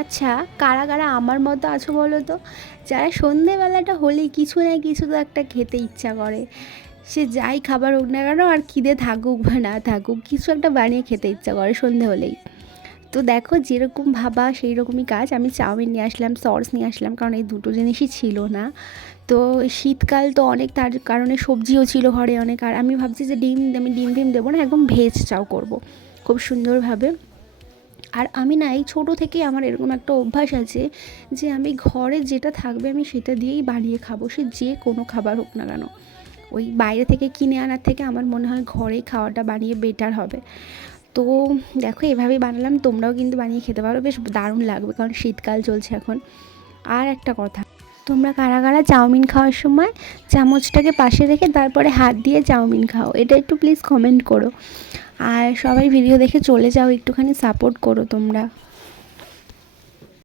আচ্ছা, কারা কারা আমার মতো আছো বলো তো? যারা সন্ধেবেলাটা হলেই কিছু না কিছু তো একটা খেতে ইচ্ছা করে। সে যাই খাবার হোক না কেন, আর খিদে থাকুক বা না থাকুক, কিছু একটা বানিয়ে খেতে ইচ্ছা করে সন্ধে হলেই। তো দেখো, যেরকম ভাবা সেই রকমই কাজ। আমি চাউমিন নিয়ে আসলাম, সস নিয়ে আসলাম, কারণ এই দুটো জিনিসই ছিল না। তো শীতকাল তো অনেক, তার কারণে সবজিও ছিল ঘরে অনেক। আর আমি ভাবছি যে আমি ডিম টিম দেবো না, একদম ভেজ চাউ করবো খুব সুন্দরভাবে। আর আমি না, এই ছোটো থেকেই আমার এরকম একটা অভ্যাস আছে যে আমি ঘরে যেটা থাকবে আমি সেটা দিয়েই বানিয়ে খাবো, সে যে কোনো খাবার হোক না কেন। ওই বাইরে থেকে কিনে আনার থেকে আমার মনে হয় ঘরেই খাওয়াটা বানিয়ে বেটার হবে। তো দেখো, এভাবেই বানালাম, তোমরাও কিন্তু বানিয়ে খেতে পারো, বেশ দারুণ লাগবে, কারণ শীতকাল চলছে এখন। আর একটা কথা, তোমরা কারা কারা চাউমিন খাওয়ার সময় চামচটাকে পাশে রেখে তারপরে হাত দিয়ে চাউমিন খাও, এটা একটু প্লিজ কমেন্ট করো। আর সবাই ভিডিও দেখে চলে যাও, একটুখানি সাপোর্ট করো তোমরা।